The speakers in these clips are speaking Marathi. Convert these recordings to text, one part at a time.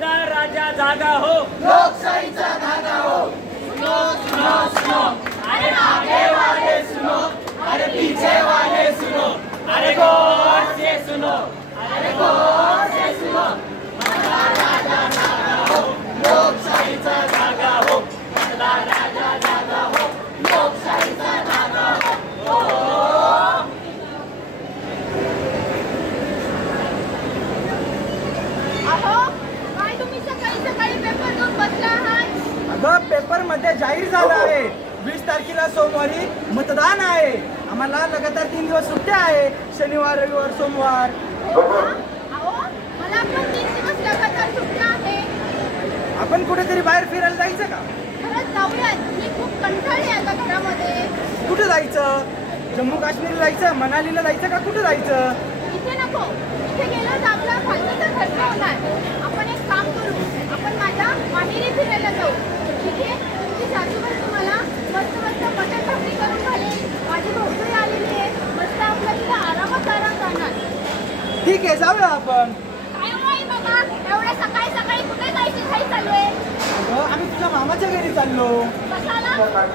मतदार राजा जागा हो, लोकशाहीचा धागा हो। सुनो सुनो सुनो, अरे आगे वाले सुनो, अरे पीछे वाले सुनो, अरे गौर से सुनो, अरे गौर से सुनो। मतदार राजा जागा हो, लोकशाहीचा धागा हो, मतदार राजा जागा हो, लोकशाहीचा धागा हो। अहो, काय तुम्ही सकाळी सकाळी पेपर घेऊन बसला आहात? अगं पेपर मध्ये जाहीर झालं आहे 20 तारखेला सोमवारी मतदान आहे. आम्हाला लगातार 3 दिवस सुट्ट्या आहे, शनिवार रविवार सोमवार. अहो, मला पण 3 दिवस लगातार सुट्ट्या आहे. आपण कुठेतरी बाहेर फिरायला जायचं का? खरंच जाऊयात. मी खूप कंटाळले आता घरामध्ये. कुठे जायचं? जम्मू काश्मीरला जायचं, मनालीला जायचं का कुठे जायचं? इथे नको. इथे गेलं तर आपला फालतूचा खर्च होणार. आपण एक काम करू. आपण माझ्या माहेरी फिरायला जाऊ. तिथे तुमची सासूबाई तुम्हाला मस्त मस्त मटण भाकरी करून घालेल. माझी भाऊजोई आलेली आहे. मस्त आपला तिथे आरामात आराम करणार. ठीक आहे, जाऊया आपण. काय हो आई बाबा, एवढ्या सकाळी सकाळी कुठे जायची घाई चालू आहे? अगं, आम्ही तुझ्या मामाच्या घरी चाललो. कशाला? अगं,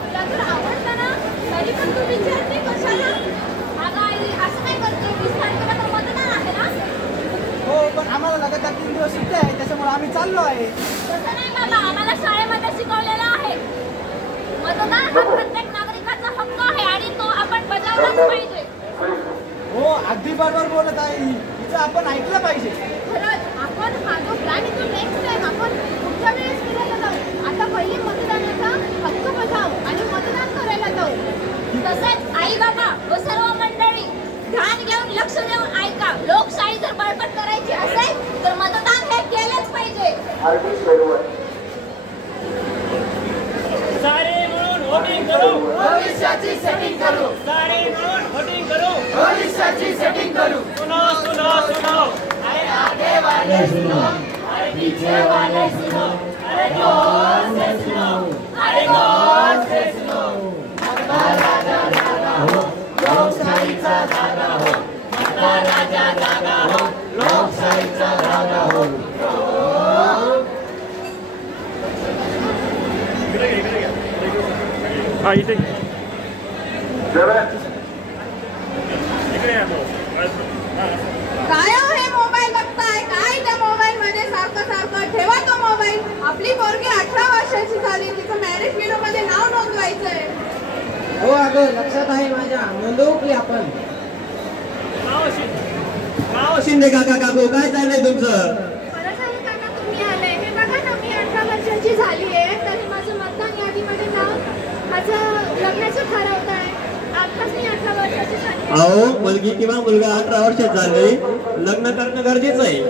तुला जर आवडलं ना, तरी पण तू विचारते कशाला? अगं आई, असं काय करते? 20 तारखेला तर मतदान आहे ना? हो, पण आम्हाला लगातार 3 दिवस सुट्ट्या आहे, त्याच्यामुळे आम्ही चाललो आहे. तसं नाही बाबा, आम्हाला शाळेमध्ये शिकवलेलं आहे. मतदान हा प्रत्येक नागरिकाचा हक्क आहे आणि तो आपण बजावलाच पाहिजे. हो, अगदी बरोबर बोलत आहे. तिचं आपण ऐकलं पाहिजे. खरंच, आपण हा जो प्लॅन येतो नेक्स्ट टाइम आपण पुढच्या वेळेस फिरायला जाऊ. आता पहिले मतदानाचा हक्क बजाव आणि मतदान करायला जाऊ. तसेच आई बाबा व सर्व मंडळी ध्यान घेऊन लक्ष देऊन ऐका. लोकशाही जर बळकट करायची असेल तर मतदान हे केलेच पाहिजे. सारे मिळून वोटिंग करू, भविष्याची सेटिंग करू, सारे मिळून वोटिंग करू. भविष्याची सेटिंग करू। सुनो सुनो सुनो, अरे आगे वाले सुनो, अरे पीछे वाले सुनो, अरे गौर से सुनो, अरे गौर से सुनो। मतदार राजा जागा हो, लोकशाहीचा धागा हो, मतदार राजा जागा हो, लोकशाहीचा धागा हो। हा इथे इकडे या तो. काय हो हे मोबाईल बघताय? काय त्या मोबाईल मध्ये सारखं सारखं? ठेवा तो मोबाईल. आपली पोरगी 18 वर्षाची झाली. तिचं मॅरेज ब्युरो मध्ये नाव नोंदवायचंय. हो अगं, लक्षात आहे माझ्या. नोंदवू की आपण? नाव शिंदे काका काकू, काय चाललंय तुमचं? बरं झालं काका तुम्ही आले. हे बघा ना, मी 18 वर्षाची झाली आहे तरी माझं मतदान यादीमध्ये नाव माझं लग्नाचं ठरवत आहे. आताच मी 18 वर्षाची झाली. अहो, मुलगी किंवा मुलगा 18 वर्षात झाले, लग्न करणं गरजेचं आहे.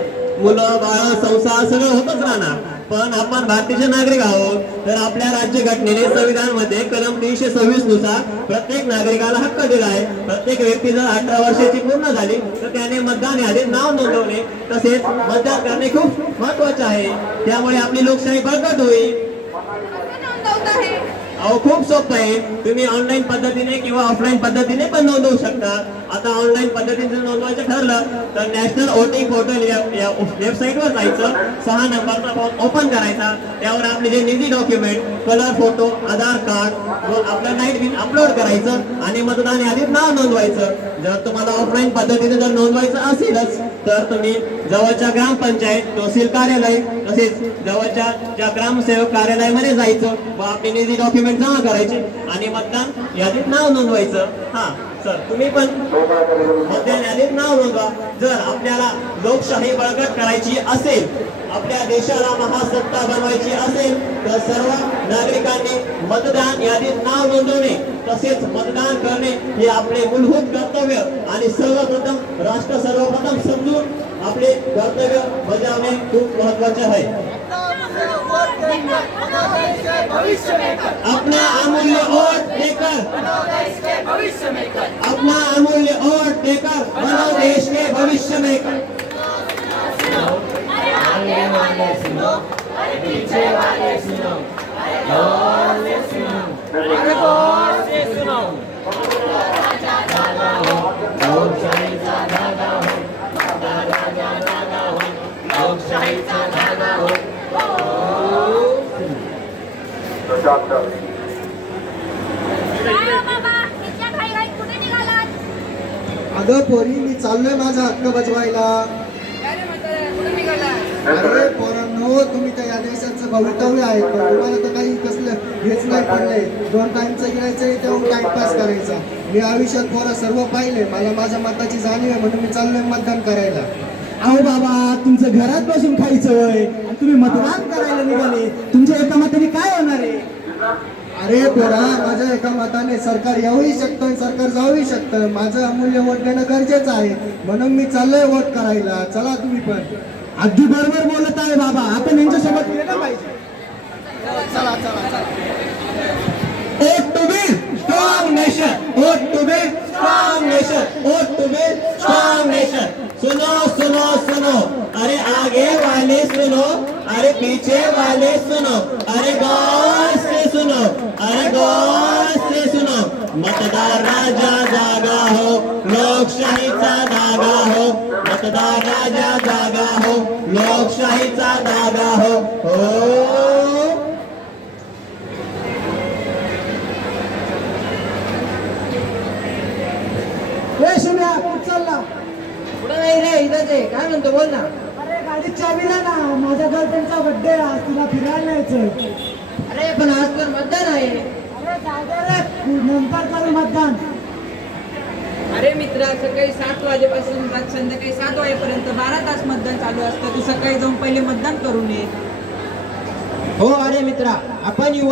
मुलं बाळ संसार सगळं होतच राहणार. पण आपण भारतीय नागरिक आहोत, तर आपल्या राज्यघटनेने संविधानामध्ये कलम 326 नुसार प्रत्येक नागरिकाला हक्क दिला आहे. प्रत्येक व्यक्ती जर 18 वर्षाची पूर्ण झाली तर त्याने मतदान यादीत नाव नोंदवणे तसेच मतदान करणे खूप महत्वाचे आहे. त्यामुळे आपली लोकशाही बळकट होईल. कसं नोंदवत आहे? अहो, खूप सोपं आहे. तुम्ही ऑनलाईन पद्धतीने किंवा ऑफलाईन पद्धतीने पण नोंदवू शकता. आता ऑनलाईन पद्धतीने नोंदवायचं ठरलं तर नॅशनल वोटिंग पोर्टल या वेबसाईटवर जायचं. 6 नंबरचा फॉर्म ओपन करायचा. त्यावर आपले जे निधी डॉक्युमेंट, कलर फोटो, आधार कार्ड व आपलं लाईट बिल अपलोड करायचं आणि मतदान यादीत नाव नोंदवायचं. जर तुम्हाला ऑफलाईन पद्धतीने जर नोंदवायचं असेलच तर तुम्ही जवळच्या ग्रामपंचायत, तहसील कार्यालय तसेच जवळच्या ज्या ग्रामसेवक कार्यालयामध्ये जायचं व आपले निधी डॉक्युमेंट जमा करायचे आणि मतदान यादीत नाव नोंदवायचं. हा सर, तुम्ही पण मतदान यादीत नाव नोंदवा. जर आपल्याला लोकशाही बळकट करायची असेल, आपल्या देशाला महासत्ता बनवायची असेल तर सर्व नागरिकांनी मतदान यादीत नाव नोंदवणे तसेच मतदान करणे हे आपले मूलभूत कर्तव्य आणि सर्वप्रथम राष्ट्र सर्वप्रथम समजून आपले कर्तव्य बजावणे खूप महत्वाचे आहे. अपना अमूल्य वोट देकर, अपना अमूल्य वोट देकर बनाओ देश के भविष्य में। अरे आगे वाले सुनो, अरे पीछे वाले सुनो, अरे गौर से सुनो, अरे गौर से सुनो। राजा जागा हो, लोकशाहीचा धागा हो, राजा जागा हो, लोकशाहीचा धागा हो. काय हो बाबा इतक्या घाईघाईत कुठे निघालात? अगं पोरी मी चाललोय माझा हक्क बजवायला. अरे पोरांनो, तुम्ही तर या देशाचं भवितव्य आहे, पण तुम्हाला तर काही कसलं हेच नाही पडलंय. 2 टाइमचं गिळायचं तेव्हा टाइमपास करायचा. मी आयुष्यात पोरं सर्व पाहिले, मला माझ्या मताची जाणीव आहे म्हणून मी चाललोय मतदान करायला. अहो बाबा, तुमचं घरात बसून खायचं होय आणि तुम्ही मतदान करायला निघाले. तुमच्या एका मताने काय होणार आहे? अरे पोरा, माझ्या एका मताने सरकार येऊही शकतं, सरकार जाऊही शकतं. माझं अमूल्य वोट देणं गरजेचं आहे म्हणून मी चाललोय वोट करायला. चला तुम्ही पण. अगदी बरोबर बोलत आहे बाबा, आपण यांच्यासोबत गेलं पाहिजे. चला चला चला. Vote to build strong nation. Vote to build strong nation. Vote to build strong nation. सुनो सुनो सुनो, अरे आगे वाले सुनो, अरे पीछे वाले सुनो, अरे गौर से सुनो, अरे गौर से सुनो. मतदार राजा जागा हो, लोकशाहीचा धागा हो. मतदार राजा जागा हो, लोकशाहीचा धागा हो. हो. ए शिम्या, कुठं चालला? पुढे नाही रे, इथंच आहे. काय म्हणतो बोल ना. अरे गाडीत चाबी द्या ना, माझ्या गर्लफ्रेंडचा बर्थडे आज, तिला फिरायला न्यायचं. अरे पण आज तर मतदान आहे. अरे जाऊ दे रे, नंतर करू मतदान. अरे मित्रा, सकाळी 7 वाजेपासून संध्याकाळी 7 वाजेपर्यंत 12 तास मतदान चालू असतं. तू सकाळी जाऊन पहिले मतदान करून ये. हो अरे मित्रा, आपण